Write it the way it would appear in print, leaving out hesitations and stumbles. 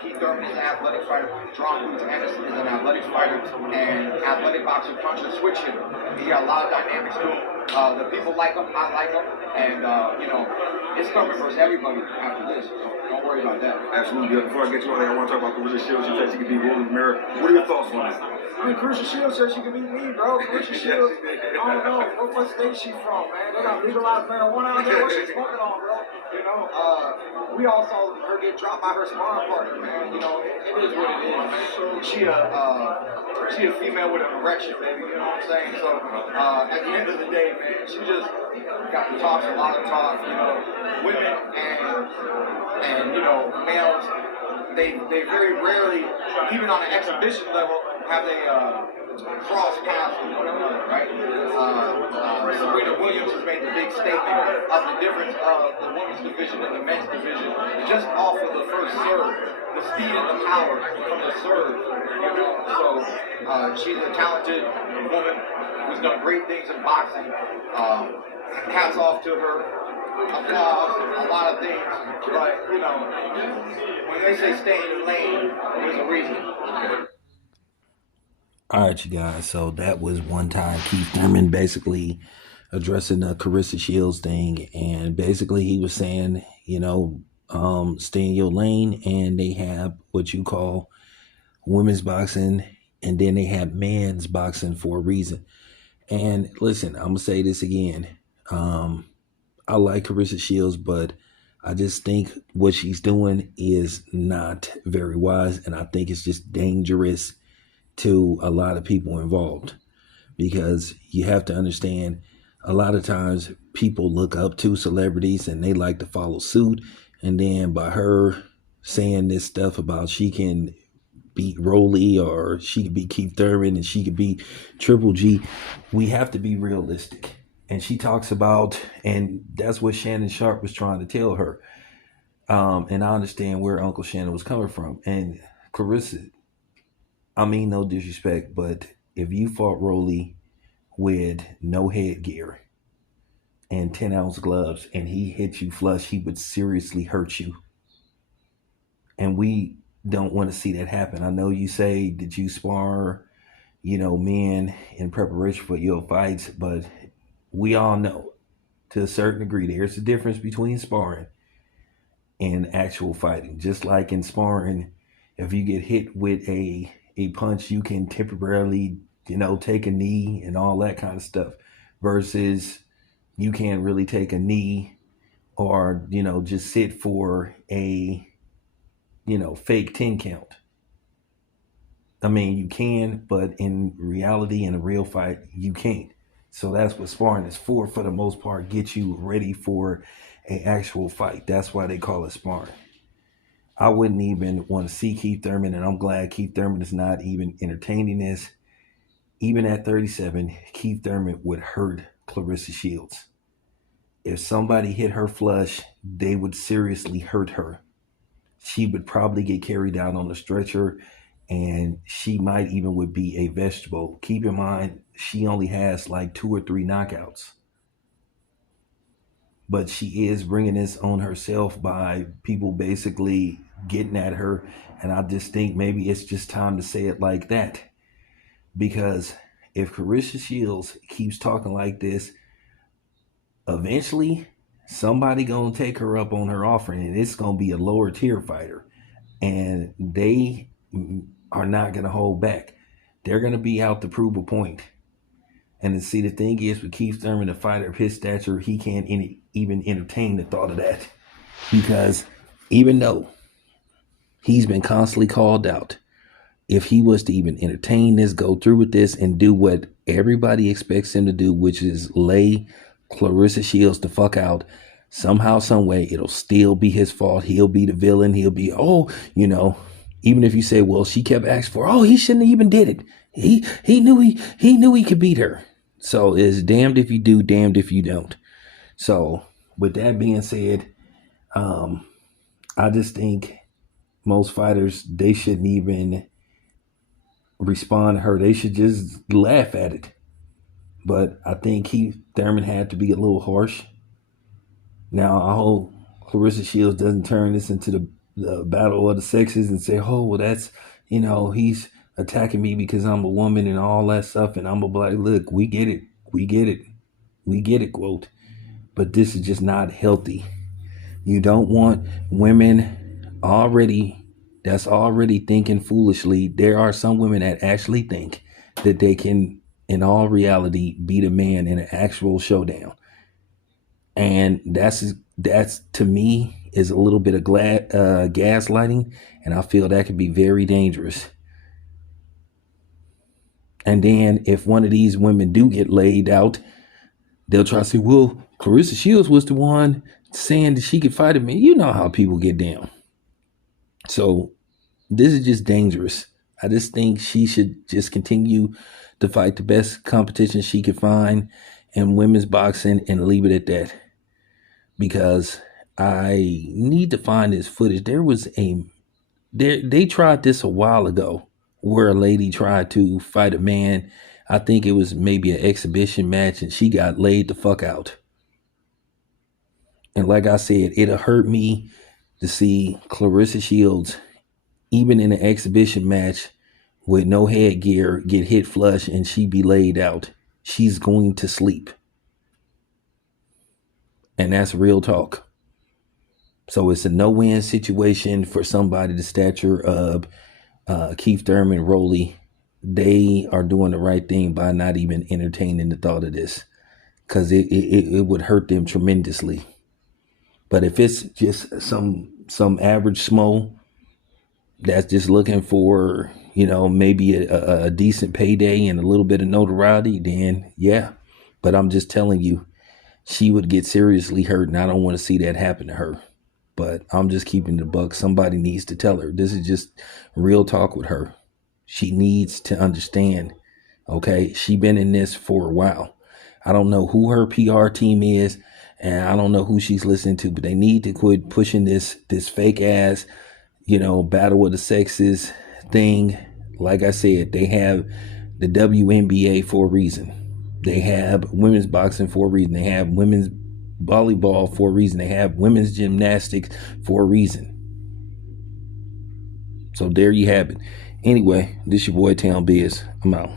Keith Thurman is an athletic fighter. John Boots Anderson is an athletic fighter, and athletic boxer punches switch him. He got a lot of dynamics to him. The people like him, I like him, and it's coming versus everybody after this. So don't worry about that. Absolutely. Before I get you on there, I want to talk about Clarissa Shields. She said she could beat Rolly Romero. What are your thoughts on that? I mean, Clarissa Shields said she could beat me, bro. Clarissa Shields, I don't know what state she from, man. They got legalized marijuana out there. What she's smoking on, bro? You know, we all saw her get dropped by her sparring partner, man. You know, it is what it is, man. She a female with an erection, baby. You know what I'm saying? So at the end of the day, man, she just got to talk a lot of talk. You know, women and males. They very rarely, even on an exhibition level, have they cross paths with one another, right? Serena Williams has made the big statement of the difference of the women's division and the men's division just off of the first serve, the speed and the power from the serve. You know, so she's a talented woman who's done great things in boxing. Hats off to her. Applause, a lot of things, but when they say stay in the lane, there's a reason. All right, you guys. So that was one time Keith Thurman basically addressing the Clarissa Shields thing, and basically he was saying, stay in your lane, and they have what you call women's boxing, and then they have men's boxing for a reason. And listen, I'm gonna say this again. I like Clarissa Shields, but I just think what she's doing is not very wise, and I think it's just dangerous to a lot of people involved, because you have to understand a lot of times people look up to celebrities and they like to follow suit, and then by her saying this stuff about she can beat Rolly or she could beat Keith Thurman and she could beat Triple G, we have to be realistic. And she talks about, and that's what Shannon Sharp was trying to tell her. And I understand where Uncle Shannon was coming from. And Clarissa, I mean no disrespect, but if you fought Rolly with no headgear and 10-ounce gloves and he hit you flush, he would seriously hurt you. And we don't want to see that happen. I know you say, did you spar, men in preparation for your fights, but we all know to a certain degree there's a difference between sparring and actual fighting. Just like in sparring, if you get hit with a punch, you can temporarily, take a knee and all that kind of stuff, versus you can't really take a knee or, just sit for a, fake 10 count. I mean, you can, but in reality, in a real fight, you can't. So that's what sparring is for the most part, get you ready for an actual fight. That's why they call it sparring. I wouldn't even want to see Keith Thurman, and I'm glad Keith Thurman is not even entertaining this. Even at 37, Keith Thurman would hurt Clarissa Shields. If somebody hit her flush, they would seriously hurt her. She would probably get carried out on a stretcher, and she might even would be a vegetable. Keep in mind, she only has like 2 or 3 knockouts. But she is bringing this on herself by people basically getting at her. And I just think maybe it's just time to say it like that. Because if Clarissa Shields keeps talking like this, eventually somebody gonna take her up on her offering, and it's gonna be a lower tier fighter. And they are not going to hold back. They're going to be out to prove a point. And to see, the thing is, with Keith Thurman, a fighter of his stature, he can't even entertain the thought of that. Because even though he's been constantly called out, if he was to even entertain this, go through with this, and do what everybody expects him to do, which is lay Clarissa Shields the fuck out, somehow, some way, it'll still be his fault. He'll be the villain. He'll be, even if you say, well, she kept asking for, he shouldn't have even did it. He knew he could beat her. So it's damned if you do, damned if you don't. So with that being said, I just think most fighters, they shouldn't even respond to her. They should just laugh at it. But I think Keith Thurman had to be a little harsh. Now, I hope Clarissa Shields doesn't turn this into the the battle of the sexes and say, oh, well, that's, he's attacking me because I'm a woman and all that stuff. And I'm a black. Look, we get it. We get it. We get it, quote. But this is just not healthy. You don't want women that's already thinking foolishly. There are some women that actually think that they can, in all reality, beat a man in an actual showdown. And that's to me is a little bit of gaslighting, and I feel that could be very dangerous. And then if one of these women do get laid out, they'll try to say, well, Clarissa Shields was the one saying that she could fight a man. You know how people get down. So this is just dangerous. I just think she should just continue to fight the best competition she could find in women's boxing and leave it at that. Because I need to find this footage. They tried this a while ago where a lady tried to fight a man. I think it was maybe an exhibition match, and she got laid the fuck out. And like I said, it'll hurt me to see Clarissa Shields, even in an exhibition match with no headgear, get hit flush and she be laid out. She's going to sleep. And that's real talk. So it's a no-win situation for somebody the stature of Keith Thurman, Rolly. They are doing the right thing by not even entertaining the thought of this, because it would hurt them tremendously. But if it's just some average smo that's just looking for, maybe a decent payday and a little bit of notoriety, then yeah. But I'm just telling you, she would get seriously hurt, and I don't want to see that happen to her. But I'm just keeping the buck. Somebody needs to tell her. This is just real talk with her. She needs to understand, okay? She been in this for a while. I don't know who her PR team is, and I don't know who she's listening to, but they need to quit pushing this fake ass, battle of the sexes thing. Like I said, they have the WNBA for a reason. They have women's boxing for a reason. They have women's volleyball for a reason. They have women's gymnastics for a reason. So there you have it. Anyway, this your boy Town Biz. I'm out.